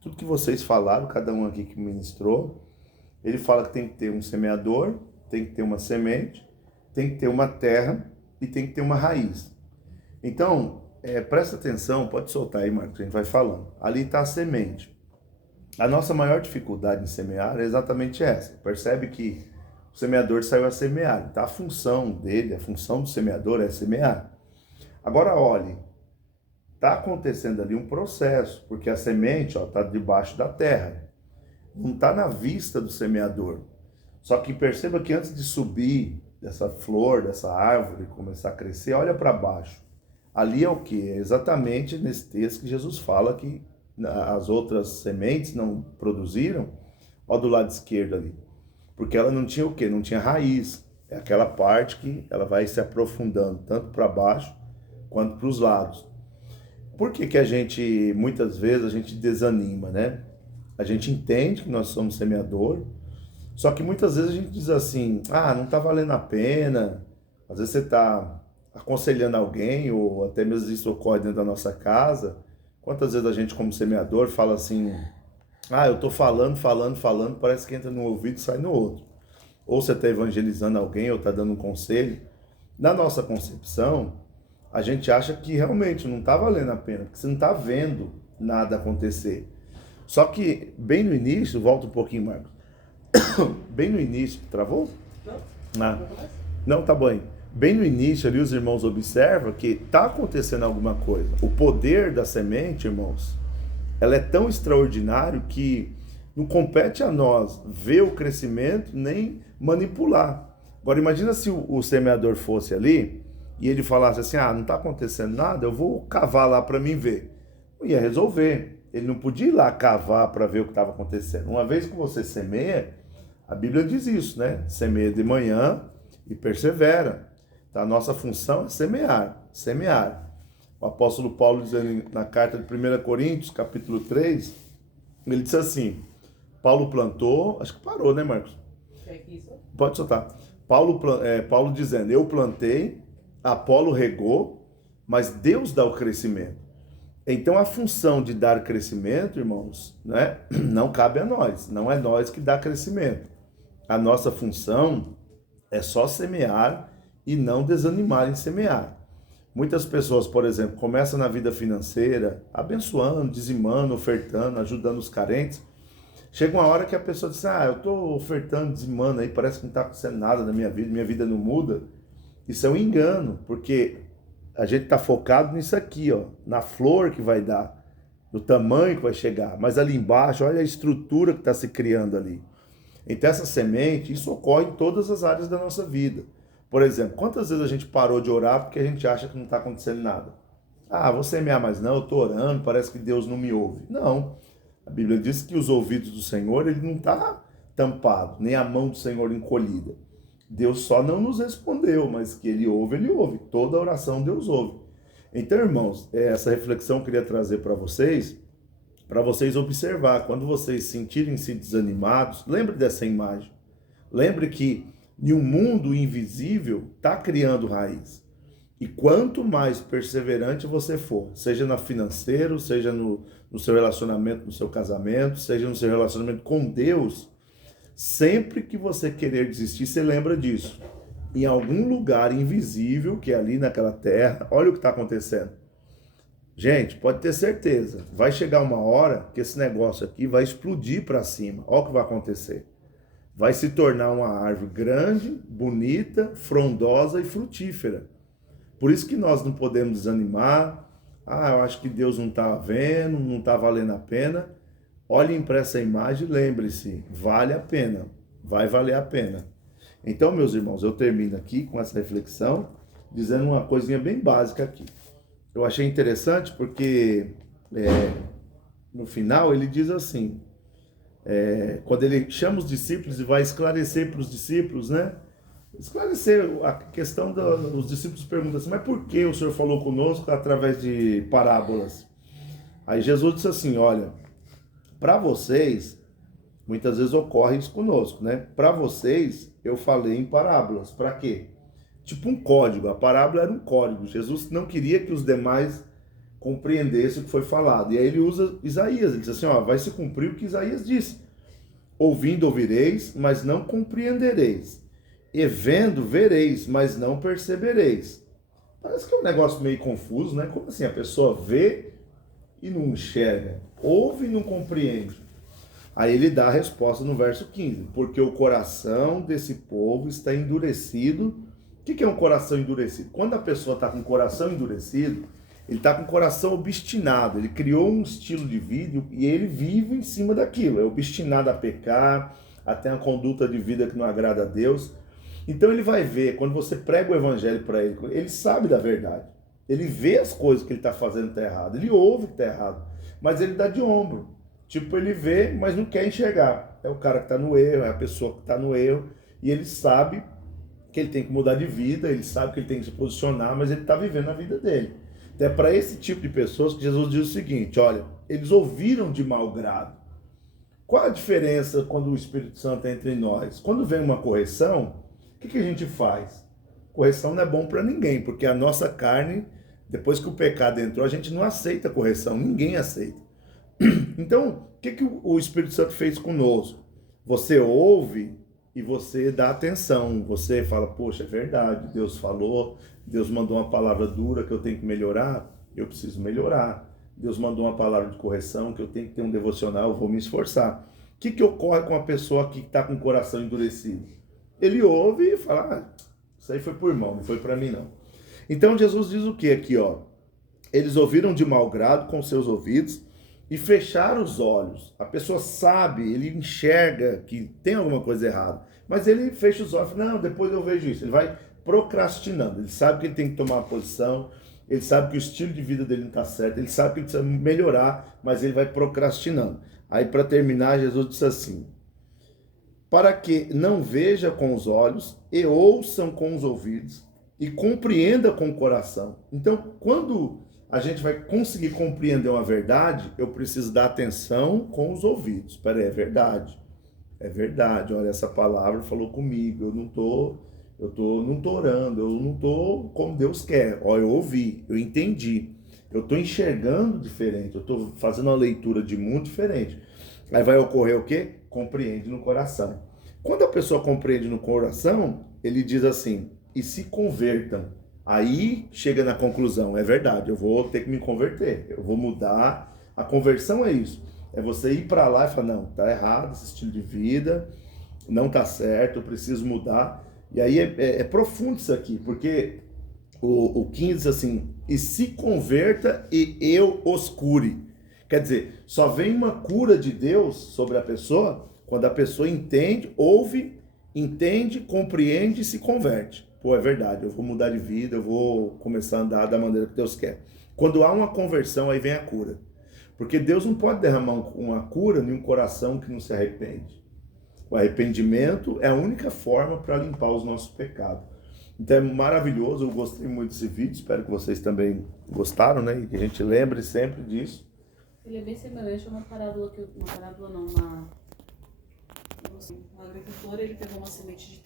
tudo que vocês falaram, cada um aqui que ministrou, ele fala que tem que ter um semeador, tem que ter uma semente, tem que ter uma terra e tem que ter uma raiz. Então, presta atenção, pode soltar aí, Marcos, a gente vai falando. Ali está a semente. A nossa maior dificuldade em semear é exatamente essa. Percebe que o semeador saiu a semear. Então, a função dele, a função do semeador é semear. Agora, olhe, está acontecendo ali um processo, porque a semente está debaixo da terra. Não está na vista do semeador. Só que perceba que antes de subir dessa flor, dessa árvore, começar a crescer, olha para baixo. Ali é o que? É exatamente nesse texto que Jesus fala que as outras sementes não produziram, ó, do lado esquerdo ali. Porque ela não tinha o quê? Não tinha raiz. É aquela parte que ela vai se aprofundando, tanto para baixo quanto para os lados. Por que que a gente, muitas vezes, a gente desanima, né? A gente entende que nós somos semeador, só que muitas vezes a gente diz assim, não está valendo a pena. Às vezes você está aconselhando alguém, ou até mesmo isso ocorre dentro da nossa casa. Quantas vezes a gente, como semeador, fala assim, eu estou falando, parece que entra num ouvido e sai no outro. Ou você está evangelizando alguém, ou está dando um conselho. Na nossa concepção, a gente acha que realmente não está valendo a pena, porque você não está vendo nada acontecer. Só que, bem no início, volta um pouquinho, Marcos, bem no início, travou? Ah, não, tá bom. Bem no início ali os irmãos observam que está acontecendo alguma coisa. O poder da semente, irmãos, ela é tão extraordinário que não compete a nós ver o crescimento nem manipular. Agora imagina se o semeador fosse ali e ele falasse assim, não está acontecendo nada, eu vou cavar lá para mim ver. Não ia resolver. Ele não podia ir lá cavar para ver o que estava acontecendo. Uma vez que você semeia, a Bíblia diz isso, né? Semeia de manhã e persevera. Então, a nossa função é semear, semear. O apóstolo Paulo dizendo na carta de 1 Coríntios, capítulo 3, ele disse assim, Paulo plantou, acho que parou, né, Marcos? Pode soltar. Paulo dizendo, eu plantei, Apolo regou, mas Deus dá o crescimento. Então a função de dar crescimento, irmãos, né, não cabe a nós, não é nós que dá crescimento. A nossa função é só semear e não desanimar em semear. Muitas pessoas, por exemplo, começam na vida financeira, abençoando, dizimando, ofertando, ajudando os carentes. Chega uma hora que a pessoa diz, eu estou ofertando, dizimando aí, parece que não está acontecendo nada na minha vida não muda. Isso é um engano, porque a gente está focado nisso aqui, ó, na flor que vai dar, no tamanho que vai chegar. Mas ali embaixo, olha a estrutura que está se criando ali. Então essa semente, isso ocorre em todas as áreas da nossa vida. Por exemplo, quantas vezes a gente parou de orar porque a gente acha que não está acontecendo nada? Vou semear, mas não, eu estou orando, parece que Deus não me ouve. Não. A Bíblia diz que os ouvidos do Senhor, ele não está tampado, nem a mão do Senhor encolhida. Deus só não nos respondeu, mas que ele ouve, ele ouve. Toda oração Deus ouve. Então, irmãos, essa reflexão eu queria trazer para vocês observar. Quando vocês sentirem-se desanimados, lembre dessa imagem. Lembre que em um mundo invisível está criando raiz. E quanto mais perseverante você for, seja no financeiro, seja no seu relacionamento, no seu casamento, seja no seu relacionamento com Deus, sempre que você querer desistir, você lembra disso. Em algum lugar invisível, que é ali naquela terra, olha o que está acontecendo. Gente, pode ter certeza, vai chegar uma hora que esse negócio aqui vai explodir para cima. Olha o que vai acontecer. Vai se tornar uma árvore grande, bonita, frondosa e frutífera. Por isso que nós não podemos desanimar. Eu acho que Deus não está vendo, não está valendo a pena. Olhem para essa imagem e lembre-se, vale a pena, vai valer a pena. Então, meus irmãos, eu termino aqui com essa reflexão, dizendo uma coisinha bem básica aqui. Eu achei interessante porque, no final, ele diz assim, quando ele chama os discípulos e vai esclarecer para os discípulos, né? Esclarecer a questão dos discípulos perguntam assim, mas por que o Senhor falou conosco através de parábolas? Aí Jesus disse assim, olha, para vocês, muitas vezes ocorre isso conosco, né? Para vocês, eu falei em parábolas. Para quê? Tipo um código. A parábola era um código. Jesus não queria que os demais compreendesse o que foi falado. E aí ele usa Isaías, ele diz assim, ó, vai se cumprir o que Isaías disse. Ouvindo ouvireis, mas não compreendereis. E vendo vereis, mas não percebereis. Parece que é um negócio meio confuso, né? Como assim? A pessoa vê e não enxerga, ouve e não compreende. Aí ele dá a resposta no verso 15. Porque o coração desse povo está endurecido. O que é um coração endurecido? Quando a pessoa está com o coração endurecido, ele está com o coração obstinado. Ele criou um estilo de vida e ele vive em cima daquilo. É obstinado a pecar, a ter uma conduta de vida que não agrada a Deus. Então ele vai ver, quando você prega o evangelho para ele, ele sabe da verdade. Ele vê as coisas que ele está fazendo que está errado. Ele ouve que está errado. Mas ele dá de ombro. Tipo, ele vê, mas não quer enxergar. É o cara que está no erro, é a pessoa que está no erro. E ele sabe que ele tem que mudar de vida, ele sabe que ele tem que se posicionar, mas ele está vivendo a vida dele. Então é para esse tipo de pessoas que Jesus diz o seguinte, olha, eles ouviram de mau grado. Qual a diferença quando o Espírito Santo entra em nós? Quando vem uma correção, o que a gente faz? Correção não é bom para ninguém, porque a nossa carne, depois que o pecado entrou, a gente não aceita correção, ninguém aceita. Então, o que o Espírito Santo fez conosco? Você ouve e você dá atenção. Você fala, poxa, é verdade, Deus falou, Deus mandou uma palavra dura que eu tenho que melhorar, eu preciso melhorar. Deus mandou uma palavra de correção que eu tenho que ter um devocional, eu vou me esforçar. O que ocorre com a pessoa que está com o coração endurecido? Ele ouve e fala, isso aí foi por irmão, não foi para mim não. Então Jesus diz o que aqui, ó? Eles ouviram de mau grado com seus ouvidos e fecharam os olhos. A pessoa sabe, ele enxerga que tem alguma coisa errada, mas ele fecha os olhos e fala, não, depois eu vejo isso. Ele vai procrastinando, ele sabe que ele tem que tomar uma posição, ele sabe que o estilo de vida dele não está certo, ele sabe que ele precisa melhorar, mas ele vai procrastinando. Aí para terminar, Jesus disse assim, para que não veja com os olhos e ouçam com os ouvidos e compreenda com o coração. Então, quando a gente vai conseguir compreender uma verdade, eu preciso dar atenção com os ouvidos. Espera aí, é verdade, olha, essa palavra falou comigo, eu não tô orando, eu não tô como Deus quer. Olha, eu ouvi, eu entendi, eu tô enxergando diferente, eu tô fazendo uma leitura de mundo diferente. Aí vai ocorrer o quê? Compreende no coração. Quando a pessoa compreende no coração, ele diz assim, e se convertam. Aí chega na conclusão, é verdade, eu vou ter que me converter, eu vou mudar. A conversão é isso, é você ir para lá e falar, não, tá errado esse estilo de vida, não tá certo, eu preciso mudar. E aí é profundo isso aqui, porque o 15 diz assim, e se converta e eu os cure. Quer dizer, só vem uma cura de Deus sobre a pessoa quando a pessoa entende, ouve, entende, compreende e se converte. Pô, é verdade, eu vou mudar de vida, eu vou começar a andar da maneira que Deus quer. Quando há uma conversão, aí vem a cura. Porque Deus não pode derramar uma cura em um coração que não se arrepende. O arrependimento é a única forma para limpar os nossos pecados. Então é maravilhoso, eu gostei muito desse vídeo, espero que vocês também gostaram, né? E que a gente lembre sempre disso. Ele é bem semelhante a uma parábola, um agricultor, ele pegou uma semente de